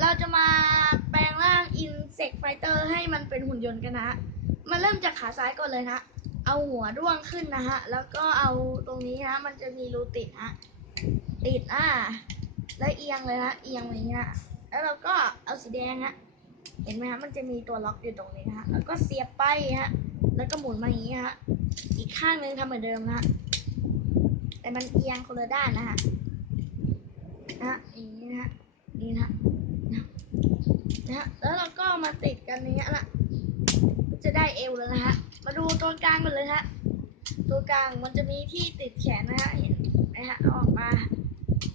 เราจะมาแปลงร่าง Insect Fighter ให้มันเป็นหุ่นยนต์กันนะฮะมาเริ่มจากขาซ้ายก่อนเลยนะ เอาหัวด้วงขึ้นนะฮะ แล้วก็เอาตรงนี้ฮะมันจะมีรูติดฮะติดอ่าแล้วเอียงเลยฮะเอียงอย่างนี้ฮะแล้วเราก็เอาสีแดงฮะเห็นไหมฮะ มันจะมีตัวล็อกอยู่ตรงนี้นะฮะ แล้วก็เสียบไปฮะ แล้วก็หมุนมาอย่างนี้ฮะ อีกข้างหนึงทำเหมือนเดิมนะฮะแต่มันเอียงคนละด้านนะฮะนะอย่างนี้นะฮะนี่นะ แล้วเราก็มาติดกันอย่างเงี้ยละจะได้เอวแล้วนะฮะ มาดูตัวกลางกันเลยฮะ ตัวกลางมันจะมีที่ติดแขนนะฮะ เห็นไหมฮะเอาออกมา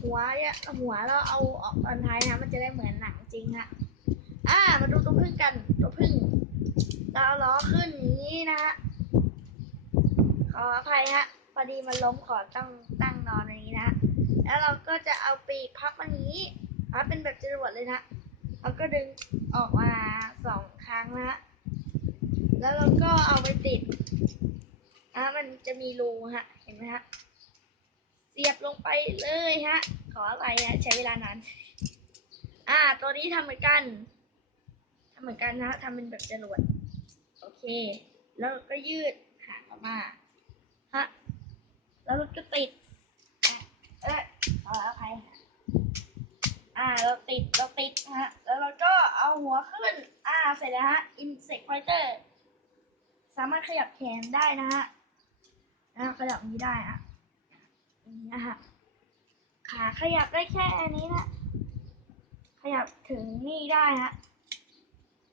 หัวเนี่ยหัวเราเอาออกตอนท้ายนะ มันจะได้เหมือนหนังจริงฮะ อ่า มาดูตัวพึ่งกัน ตัวพึ่งเราเอาล้อขึ้นอย่างนี้นะฮะ ขออภัยฮะ พอดีมันล้มขอตั้งตั้งนอนอย่างนี้นะ แล้วเราก็จะเอาปีกพับมาอย่างนี้พับเป็นแบบจรวดเลยนะ เราก็ดึงออกมาสองครั้งนะฮะแล้วเราก็เอาไปติดอะมันจะมีรูฮะ เห็นไหมฮะ เสียบลงไปเลยฮะ ขออะไรฮะใช้เวลานาน อ่า ตัวนี้ทำเหมือนกันทำเหมือนกันนะฮะทำเป็นแบบจรวด โอเค แล้วก็ยืดหางออกมา ฮะ แล้วก็ติดอะเอ้ยขออภัยค่ะ อ่า เราติด เราติดนะฮะ แล้วเราก็เอาหัวขึ้น อ่า เสร็จแล้วฮะ insect fighter สามารถขยับแขนได้นะฮะนะขยับนี้ได้อะอย่างนี้นะฮะ ขาขยับได้แค่อันนี้นะ ขยับถึงนี่ได้ฮะ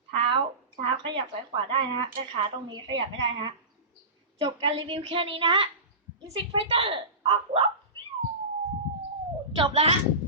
เท้า เท้าขยับไปขวาได้นะฮะ แต่ขาตรงนี้ขยับไม่ได้นะฮะ จบการรีวิวแค่นี้นะฮะ insect fighter ออกรบจบแล้วฮะ